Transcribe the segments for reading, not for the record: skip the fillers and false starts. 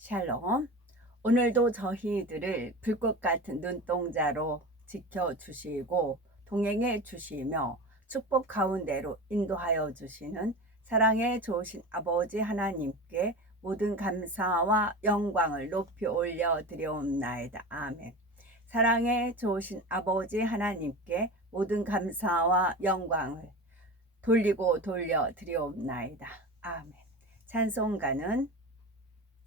샬롬. 오늘도 저희들을 불꽃 같은 눈동자로 지켜주시고 동행해 주시며 축복 가운데로 인도하여 주시는 사랑의 좋으신 아버지 하나님께 모든 감사와 영광을 높이 올려 드려옵나이다. 아멘. 사랑의 좋으신 아버지 하나님께 모든 감사와 영광을 돌리고 돌려 드려옵나이다. 아멘. 찬송가는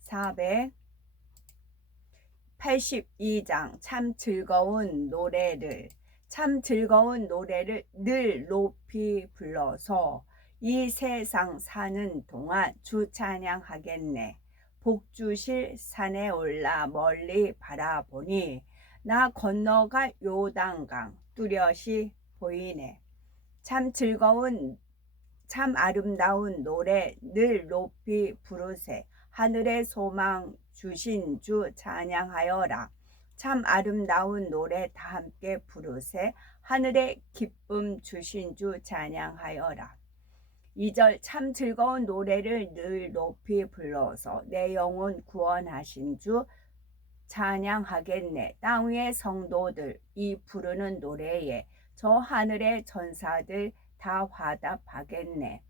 482장 참 즐거운 노래를 늘 높이 불러서 이 세상 사는 동안 주 찬양하겠네. 복주실 산에 올라 멀리 바라보니 나 건너갈 요단강 뚜렷이 보이네. 참 아름다운 노래 늘 높이 부르세. 하늘의 소망 주신 주 찬양하여라. 참 아름다운 노래 다 함께 부르세. 하늘의 기쁨 주신 주 찬양하여라. 2절 참 즐거운 노래를 늘 높이 불러서 내 영혼 구원하신 주 찬양하겠네. 땅 위의 성도들 이 부르는 노래에 저 하늘의 전사들 다 화답하겠네.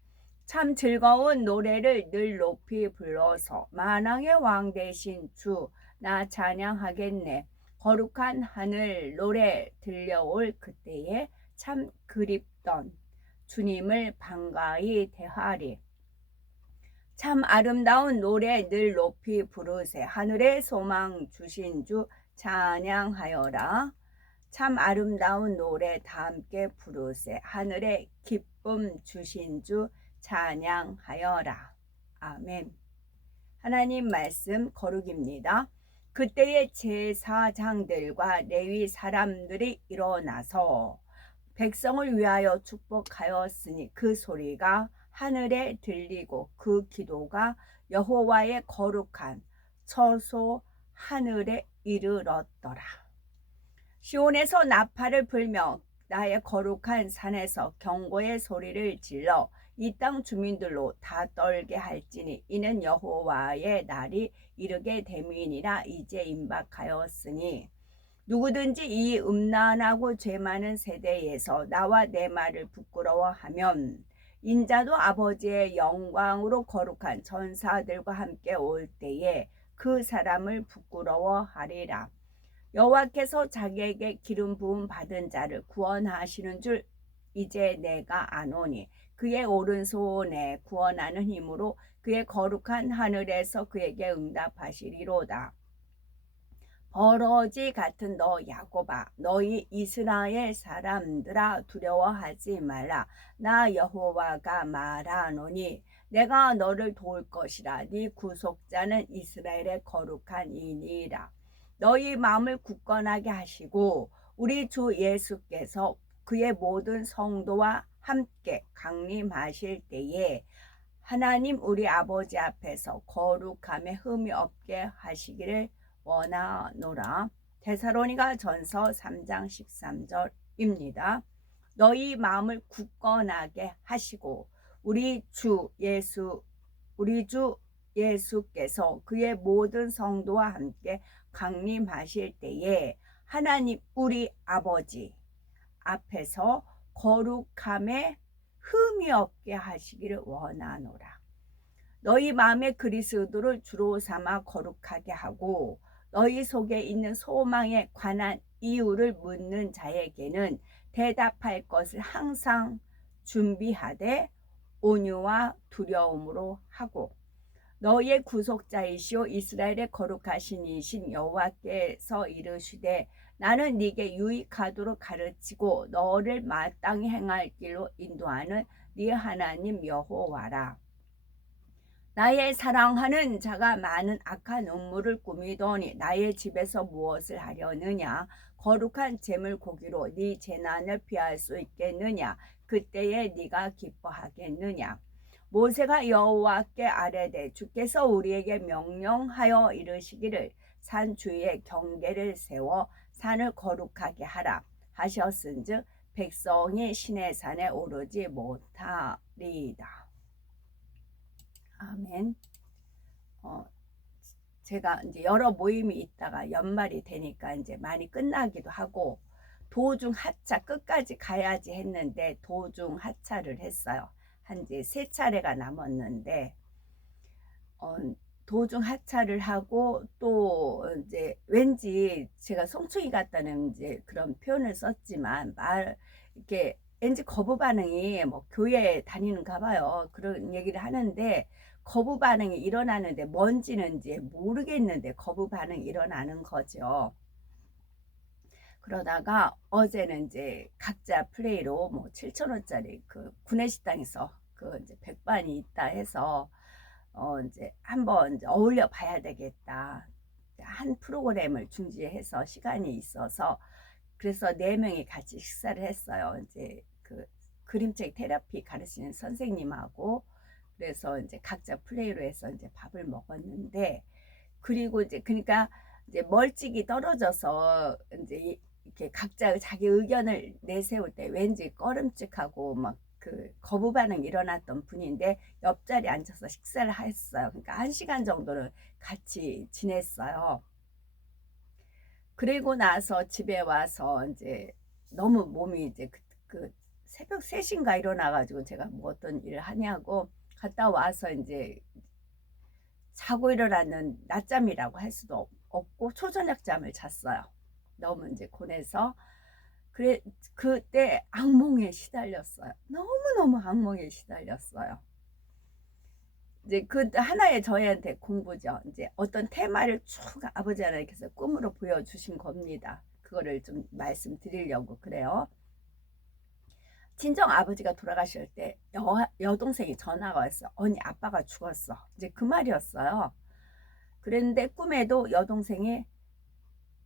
참 즐거운 노래를 늘 높이 불러서 만왕의 왕 되신 주 나 찬양하겠네. 거룩한 하늘 노래 들려올 그때에 참 그립던 주님을 반가이 대하리. 참 아름다운 노래 늘 높이 부르세. 하늘의 소망 주신 주 찬양하여라. 참 아름다운 노래 다 함께 부르세. 하늘의 기쁨 주신 주 찬양하여라. 아멘. 하나님 말씀 거룩입니다. 그때의 제사장들과 레위 사람들이 일어나서 백성을 위하여 축복하였으니 그 소리가 하늘에 들리고 그 기도가 여호와의 거룩한 처소 하늘에 이르렀더라. 시온에서 나팔을 불며 나의 거룩한 산에서 경고의 소리를 질러 이 땅 주민들로 다 떨게 할지니 이는 여호와의 날이 이르게 됨이니라. 이제 임박하였으니 누구든지 이 음란하고 죄 많은 세대에서 나와 내 말을 부끄러워하면 인자도 아버지의 영광으로 거룩한 전사들과 함께 올 때에 그 사람을 부끄러워하리라. 여호와께서 자기에게 기름 부음 받은 자를 구원하시는 줄 이제 내가 아노니 그의 오른손에 구원하는 힘으로 그의 거룩한 하늘에서 그에게 응답하시리로다. 버러지 같은 너 야곱아, 너희 이스라엘 사람들아 두려워하지 말라. 나 여호와가 말하노니 내가 너를 도울 것이라. 네 구속자는 이스라엘의 거룩한 이니라. 너희 마음을 굳건하게 하시고 우리 주 예수께서 그의 모든 성도와 함께 강림하실 때에 하나님 우리 아버지 앞에서 거룩함에 흠이 없게 하시기를 원하노라. 데살로니가 전서 3장 13절입니다. 너희 마음을 굳건하게 하시고 우리 주 예수께서 그의 모든 성도와 함께 강림하실 때에 하나님 우리 아버지 앞에서 거룩함에 흠이 없게 하시기를 원하노라. 너희 마음에 그리스도를 주로 삼아 거룩하게 하고 너희 속에 있는 소망에 관한 이유를 묻는 자에게는 대답할 것을 항상 준비하되 온유와 두려움으로 하고 너희의 구속자이시오 이스라엘의 거룩하신 이신 여호와께서 이르시되 나는 네게 유익하도록 가르치고 너를 마땅히 행할 길로 인도하는 네 하나님 여호와라. 나의 사랑하는 자가 많은 악한 음모를 꾸미더니 나의 집에서 무엇을 하려느냐? 거룩한 제물 고기로 네 재난을 피할 수 있겠느냐? 그때에 네가 기뻐하겠느냐? 모세가 여호와께 아뢰되 주께서 우리에게 명령하여 이르시기를 산 주위에 경계를 세워 산을 거룩하게 하라 하셨은즉 백성이 시내 산에 오르지 못하리이다. 아멘. 제가 이제 여러 모임이 있다가 연말이 되니까 이제 많이 끝나기도 하고 도중 하차 끝까지 가야지 했는데 도중 하차를 했어요. 한 이제 3차례가 남았는데 어, 도중 하차를 하고 또 이제 왠지 제가 송충이 같다는 이제 그런 표현을 썼지만 말 이렇게 왠지 거부 반응이 뭐 교회 다니는가 봐요. 그런 얘기를 하는데 거부 반응이 일어나는데 뭔지는 이제 모르겠는데 거부 반응이 일어나는 거죠. 그러다가 어제는 이제 각자 플레이로 뭐 7,000원짜리 그 구내식당에서 그 이제 백반이 있다 해서 이제 한번 이제 어울려 봐야 되겠다. 한 프로그램을 중지해서 시간이 있어서 그래서 4명이 같이 식사를 했어요. 이제 그 그림책 테라피 가르치는 선생님하고 그래서 이제 각자 플레이로 해서 이제 밥을 먹었는데 그리고 이제 그러니까 이제 멀찍이 떨어져서 이제 이렇게 각자 자기 의견을 내세울 때 왠지 꺼름칙하고 막 그 거부 반응이 일어났던 분인데 옆자리에 앉아서 식사를 했어요. 그러니까 1시간 정도를 같이 지냈어요. 그리고 나서 집에 와서 이제 너무 몸이 이제 그 새벽 3시인가 일어나가지고 제가 뭐 어떤 일을 하냐고 갔다 와서 이제 자고 일어나는 낮잠이라고 할 수도 없고 초저녁잠을 잤어요. 너무 이제 고뇌서 그래 그때 악몽에 시달렸어요. 너무너무 악몽에 시달렸어요. 이제 그 하나의 저희한테 공부죠. 이제 어떤 테마를 쭉 아버지 하나님께서 꿈으로 보여주신 겁니다. 그거를 좀 말씀드리려고 그래요. 친정 아버지가 돌아가실 때 여동생이 전화가 왔어. 언니 아빠가 죽었어. 이제 그 말이었어요. 그랬는데 꿈에도 여동생이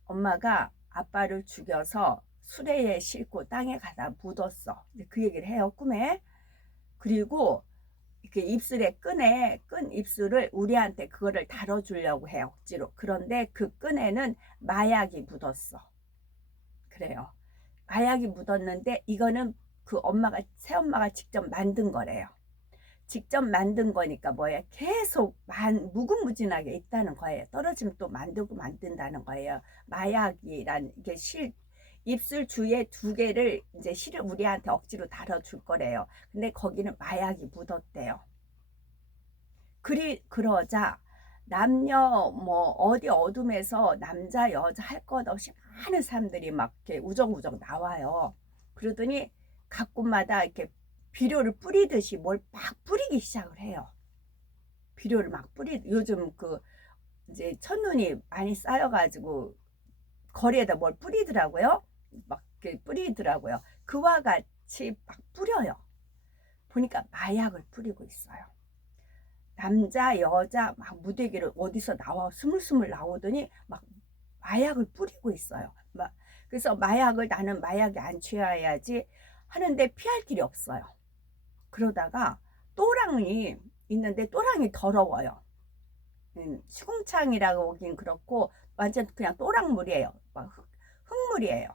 엄마가 아빠를 죽여서 수레에 싣고 땅에 가다 묻었어. 그 얘기를 해요, 꿈에. 그리고 이렇게 입술에 끈 입술을 우리한테 그거를 다뤄주려고 해요, 억지로. 그런데 그 끈에는 마약이 묻었어. 그래요. 마약이 묻었는데 이거는 그 새엄마가 직접 만든 거래요. 직접 만든 거니까 뭐예요? 계속 무궁무진하게 있다는 거예요. 떨어지면 또 만들고 만든다는 거예요. 마약이란 이게 입술 주위에 2개를 이제 실을 우리한테 억지로 달아줄 거래요. 근데 거기는 마약이 묻었대요. 그러자 남녀 뭐 어디 어둠에서 남자 여자 할 것 없이 많은 사람들이 막 이렇게 우적우적 나와요. 그러더니 각 곳마다 이렇게 비료를 뿌리듯이 뭘 막 뿌리기 시작을 해요. 비료를 막 요즘 그 이제 첫눈이 많이 쌓여가지고 거리에다 뭘 뿌리더라고요. 막 이렇게 뿌리더라고요. 그와 같이 막 뿌려요. 보니까 마약을 뿌리고 있어요. 남자 여자 막 무대기를 어디서 나와 스물스물 나오더니 막 마약을 뿌리고 있어요. 그래서 나는 마약에 안 취해야지 하는데 피할 길이 없어요. 그러다가 또랑이 있는데 또랑이 더러워요. 시궁창이라고 하긴 그렇고 완전 그냥 또랑물이에요. 흙물이에요.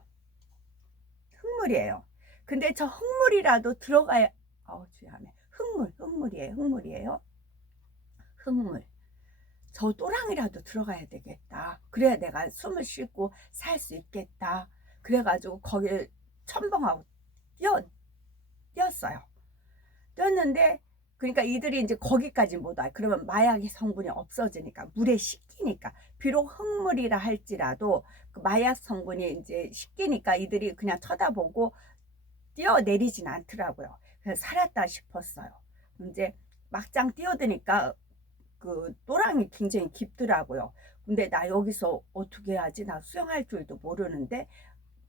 흙물이에요. 근데 저 흙물이라도 들어가야 주야매 흙물이에요. 흙물. 저 또랑이라도 들어가야 되겠다. 그래야 내가 숨을 쉬고 살 수 있겠다. 그래가지고 거기를 첨벙하고 뛰었어요. 뛰었는데 그러니까 이들이 이제 거기까지 못 와. 그러면 마약의 성분이 없어지니까 물에 식히니까 비록 흙물이라 할지라도 그 마약 성분이 이제 식히니까 이들이 그냥 쳐다보고 뛰어내리진 않더라고요. 그래서 살았다 싶었어요. 이제 막장 뛰어드니까 그 또랑이 굉장히 깊더라고요. 근데 나 여기서 어떻게 해야지? 나 수영할 줄도 모르는데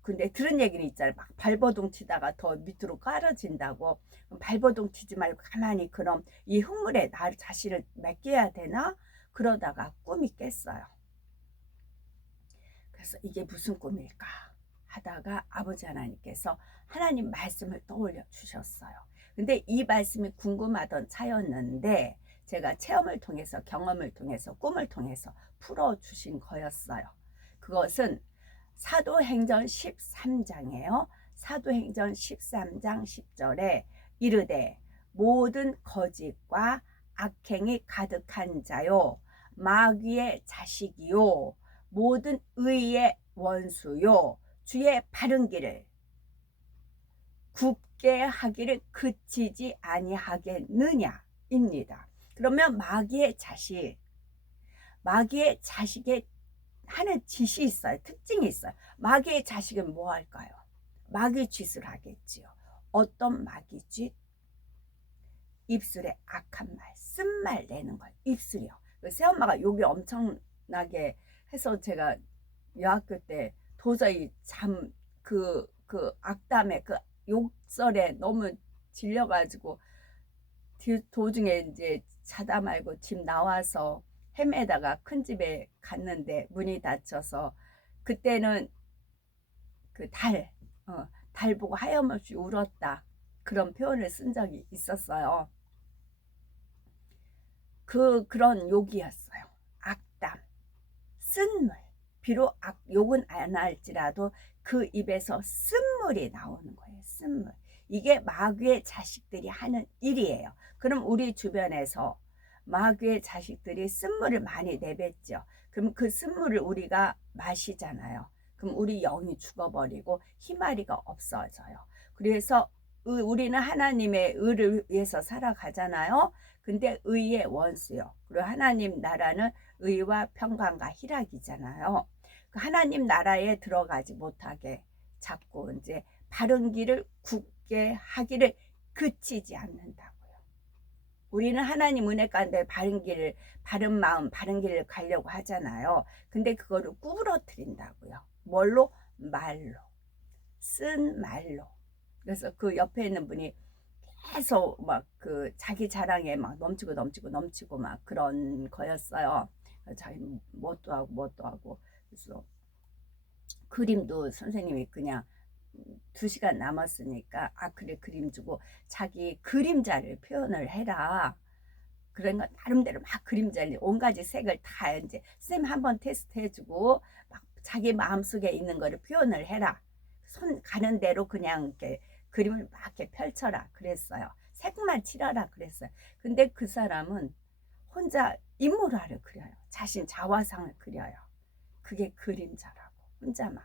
근데 들은 얘기는 있잖아요. 막 발버둥 치다가 더 밑으로 깔아진다고. 발버둥 치지 말고 가만히 그럼 이 흙물에 나 자신을 맡겨야 되나? 그러다가 꿈이 깼어요. 그래서 이게 무슨 꿈일까? 하다가 아버지 하나님께서 하나님 말씀을 떠올려 주셨어요. 근데 이 말씀이 궁금하던 차였는데 제가 체험을 통해서 경험을 통해서 꿈을 통해서 풀어주신 거였어요. 그것은 사도행전 13장이에요. 사도행전 13장 10절에 이르되 모든 거짓과 악행이 가득한 자요 마귀의 자식이요 모든 의의 원수요 주의 바른 길을 굽게 하기를 그치지 아니하겠느냐입니다. 그러면 마귀의 자식의 하는 짓이 있어요. 특징이 있어요. 마귀의 자식은 뭐 할까요? 마귀 짓을 하겠지요. 어떤 마귀 짓? 입술에 악한 말, 쓴말 내는 거예요. 입술이요. 새엄마가 욕이 엄청나게 해서 제가 여학교 때 도저히 그 악담에 그 욕설에 너무 질려가지고 도중에 이제 자다 말고 집 나와서 헤매다가 큰 집에 갔는데 문이 닫혀서 그때는 그 달 보고 하염없이 울었다. 그런 표현을 쓴 적이 있었어요. 그런 욕이었어요. 악담, 쓴물. 비록 욕은 안 할지라도 그 입에서 쓴물이 나오는 거예요. 쓴물. 이게 마귀의 자식들이 하는 일이에요. 그럼 우리 주변에서 마귀의 자식들이 쓴물을 많이 내뱉죠. 그럼 그 쓴물을 우리가 마시잖아요. 그럼 우리 영이 죽어버리고 희마리가 없어져요. 그래서 우리는 하나님의 의를 위해서 살아가잖아요. 근데 의의 원수요. 그리고 하나님 나라는 의와 평강과 희락이잖아요. 하나님 나라에 들어가지 못하게 자꾸 이제 바른 길을 굳게 하기를 그치지 않는다고요. 우리는 하나님 은혜 가운데 바른 마음, 바른 길을 가려고 하잖아요. 근데 그거를 구부러뜨린다고요. 뭘로? 말로. 쓴 말로. 그래서 그 옆에 있는 분이 계속 막 그 자기 자랑에 막 넘치고 막 그런 거였어요. 자기 뭣도 하고 그래서 그림도 선생님이 그냥 2시간 남았으니까 그래 그림 주고 자기 그림자를 표현을 해라. 그런 거 나름대로 막 그림자를 온갖 색을 다 이제 쌤 한번 테스트 해주고 막 자기 마음속에 있는 거를 표현을 해라. 손 가는 대로 그냥 이렇게 그림을 막 이렇게 펼쳐라 그랬어요. 색만 칠하라 그랬어요. 근데 그 사람은 혼자 인물화를 그려요. 자신 자화상을 그려요. 그게 그림자라고. 혼자만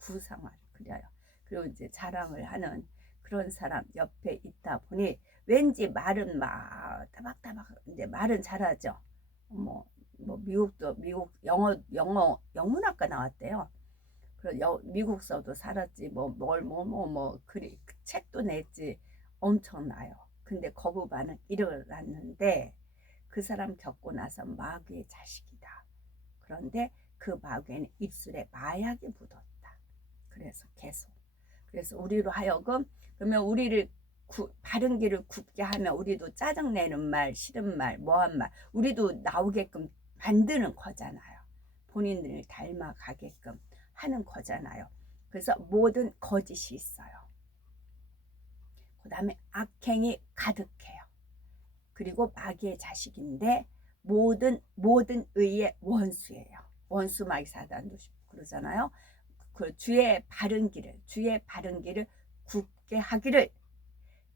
구상화를 그려요. 그리고 이제 자랑을 하는 그런 사람 옆에 있다 보니 왠지 말은 막 따박따박 이제 말은 잘하죠. 뭐 미국 영문학과 나왔대요. 그리고 미국서도 살았지 그리 책도 냈지 엄청나요. 근데 거부 반응 일어났는데 그 사람 겪고 나서 마귀의 자식이다. 그런데 그 마귀에는 입술에 마약이 묻었다. 그래서 우리로 하여금 그러면 우리를 바른 길을 굽게 하면 우리도 짜증내는 말, 싫은 말, 뭐한 말 우리도 나오게끔 만드는 거잖아요. 본인을 닮아가게끔 하는 거잖아요. 그래서 모든 거짓이 있어요. 그 다음에 악행이 가득해요. 그리고 마귀의 자식인데 모든 의의 원수예요. 원수 마귀 사단도 그러잖아요. 그 주의 바른 길을 굳게 하기를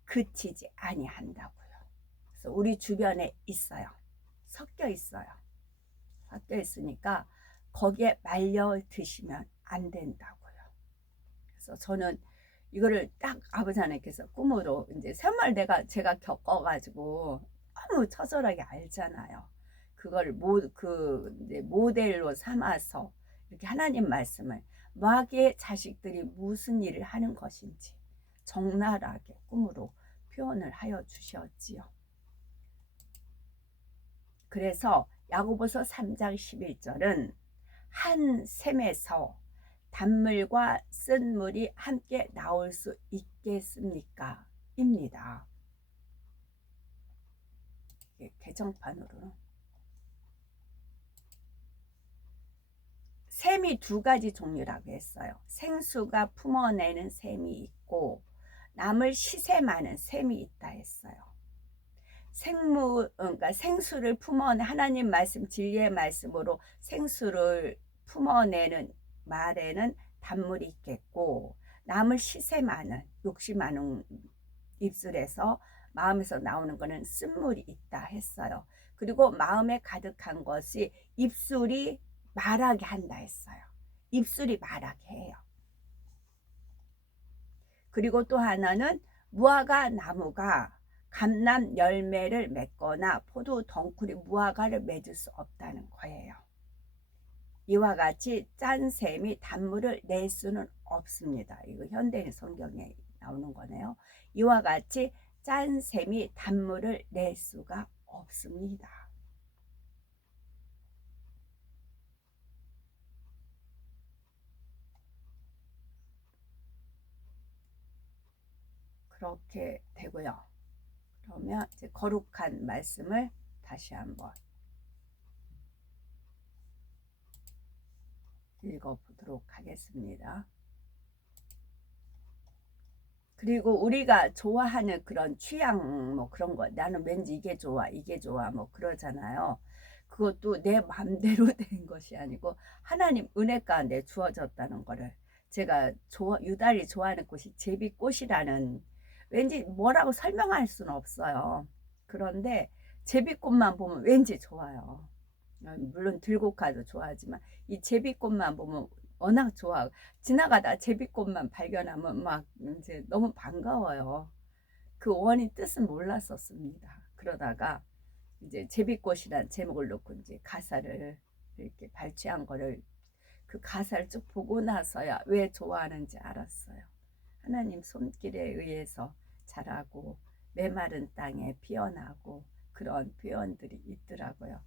그치지 아니한다고요. 그래서 우리 주변에 있어요. 섞여 있으니까 거기에 말려 드시면 안 된다고요. 그래서 저는 이거를 딱 아버지 하나님께서 꿈으로 이제 새말 제가 겪어가지고 너무 처절하게 알잖아요. 그걸 이제 모델로 삼아서 이렇게 하나님 말씀을 마귀의 자식들이 무슨 일을 하는 것인지 적나라하게 꿈으로 표현을 하여 주셨지요. 그래서 야고보서 3장 11절은 한 샘에서 단물과 쓴물이 함께 나올 수 있겠습니까? 입니다. 개정판으로 샘이 2가지 종류라고 했어요. 생수가 품어내는 샘이 있고 남을 시샘하는 샘이 있다 했어요. 그러니까 생수를 품어내 하나님 말씀 진리의 말씀으로 생수를 품어내는 말에는 단물이 있겠고 남을 시샘하는 욕심하는 입술에서 마음에서 나오는 거는 쓴물이 있다 했어요. 그리고 마음에 가득한 것이 입술이 말하게 한다 했어요. 입술이 말하게 해요. 그리고 또 하나는 무화과 나무가 감람 열매를 맺거나 포도 덩쿨이 무화과를 맺을 수 없다는 거예요. 이와 같이 짠 샘이 단물을 낼 수는 없습니다. 이거 현대인 성경에 나오는 거네요. 이와 같이 짠 샘이 단물을 낼 수가 없습니다. 그렇게 되고요. 그러면 이제 거룩한 말씀을 다시 한번 읽어보도록 하겠습니다. 그리고 우리가 좋아하는 그런 취향 뭐 그런 거, 나는 왠지 이게 좋아 이게 좋아 뭐 그러잖아요. 그것도 내 맘대로 된 것이 아니고 하나님 은혜 가운데 주어졌다는 거를 제가 유달리 좋아하는 꽃이 제비꽃이라는, 왠지 뭐라고 설명할 수는 없어요. 그런데 제비꽃만 보면 왠지 좋아요. 물론 들국화도 좋아하지만 이 제비꽃만 보면 워낙 좋아. 지나가다 제비꽃만 발견하면 막 이제 너무 반가워요. 그 원인 뜻은 몰랐었습니다. 그러다가 이제 제비꽃이란 제목을 놓고 이제 가사를 이렇게 발췌한 거를, 그 가사를 쭉 보고 나서야 왜 좋아하는지 알았어요. 하나님 손길에 의해서 자라고 메마른 땅에 피어나고 그런 표현들이 있더라고요.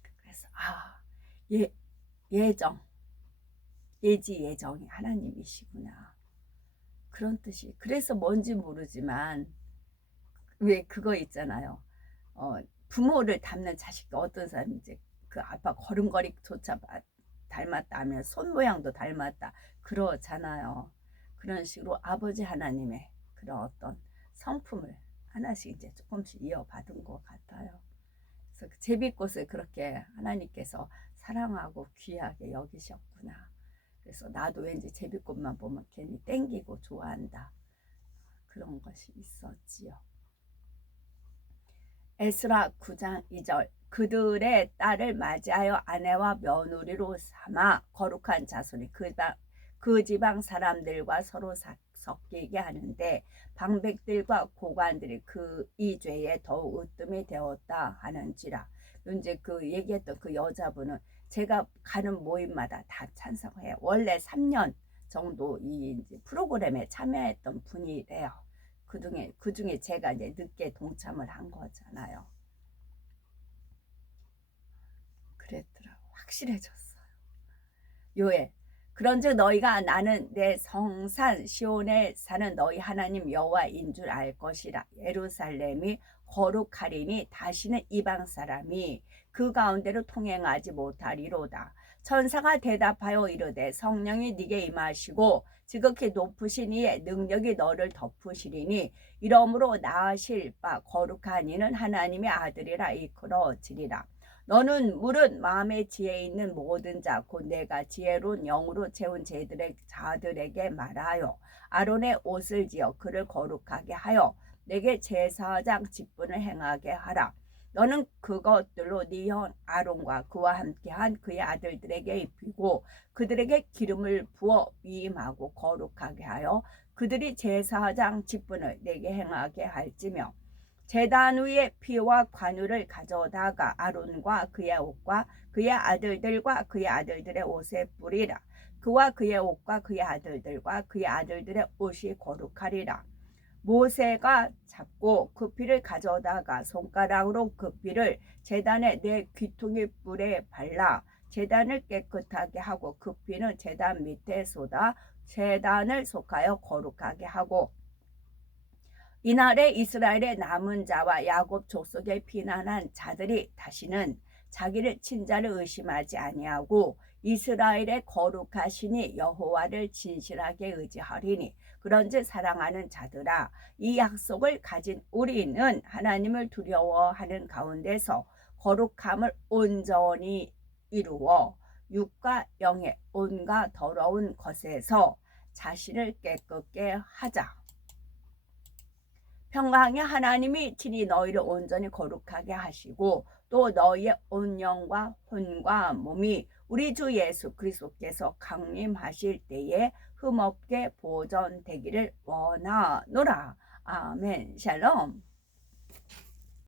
그래서 예정, 예지 예정이 하나님이시구나, 그런 뜻이. 그래서 뭔지 모르지만 왜 그거 있잖아요. 부모를 닮는 자식도 어떤 사람이 이제 그 아빠 걸음걸이조차 닮았다 하면 손 모양도 닮았다 그러잖아요. 그런 식으로 아버지 하나님의 그런 어떤 성품을 하나씩 이제 조금씩 이어받은 것 같아요. 그래서 그 제비꽃을 그렇게 하나님께서 사랑하고 귀하게 여기셨구나. 그래서 나도 왠지 제비꽃만 보면 괜히 땡기고 좋아한다, 그런 것이 있었지요. 에스라 9장 2절, 그들의 딸을 맞이하여 아내와 며느리로 삼아 거룩한 자손이 그 지방 사람들과 서로 섞이게 하는데 방백들과 고관들이 이 죄에 더욱 으뜸이 되었다 하는지라. 이제 그 얘기했던 그 여자분은 제가 가는 모임마다 다 찬성해요. 원래 3년 정도 이 프로그램에 참여했던 분이래요. 그중에 제가 이제 늦게 동참을 한 거잖아요. 그랬더라고. 확실해졌어요. 요에 그런즉 너희가 나는 내 성산 시온에 사는 너희 하나님 여호와인 줄 알 것이라. 예루살렘이 거룩하리니 다시는 이방 사람이 그 가운데로 통행하지 못하리로다. 천사가 대답하여 이르되 성령이 네게 임하시고 지극히 높으신 이의 능력이 너를 덮으시리니 이러므로 낳으실 바 거룩한 이는 하나님의 아들이라 이끌어지리라. 너는 물은 마음의 지혜에 있는 모든 자 곧 내가 지혜로운 영으로 채운 자들에게 말하여 아론의 옷을 지어 그를 거룩하게 하여 내게 제사장 직분을 행하게 하라. 너는 그것들로 네 형 아론과 그와 함께한 그의 아들들에게 입히고 그들에게 기름을 부어 위임하고 거룩하게 하여 그들이 제사장 직분을 내게 행하게 할지며, 제단 위에 피와 관유를 가져다가 아론과 그의 옷과 그의 아들들과 그의 아들들의 옷에 뿌리라. 그와 그의 옷과 그의 아들들과 그의 아들들의 옷이 거룩하리라. 모세가 잡고 그 피를 가져다가 손가락으로 그 피를 제단의 네 귀퉁이 뿔에 발라 제단을 깨끗하게 하고 그 피는 제단 밑에 쏟아 제단을 속하여 거룩하게 하고, 이날에 이스라엘의 남은 자와 야곱 족속에 피난한 자들이 다시는 자기를 친자를 의심하지 아니하고 이스라엘의 거룩하시니 여호와를 진실하게 의지하리니. 그런즉 사랑하는 자들아, 이 약속을 가진 우리는 하나님을 두려워하는 가운데서 거룩함을 온전히 이루어 육과 영의 온갖 더러운 것에서 자신을 깨끗게 하자. 평강의 하나님이 친히 너희를 온전히 거룩하게 하시고 또 너희의 온 영과 혼과 몸이 우리 주 예수 그리스도께서 강림하실 때에 흠없게 보존되기를 원하노라. 아멘. 샬롬.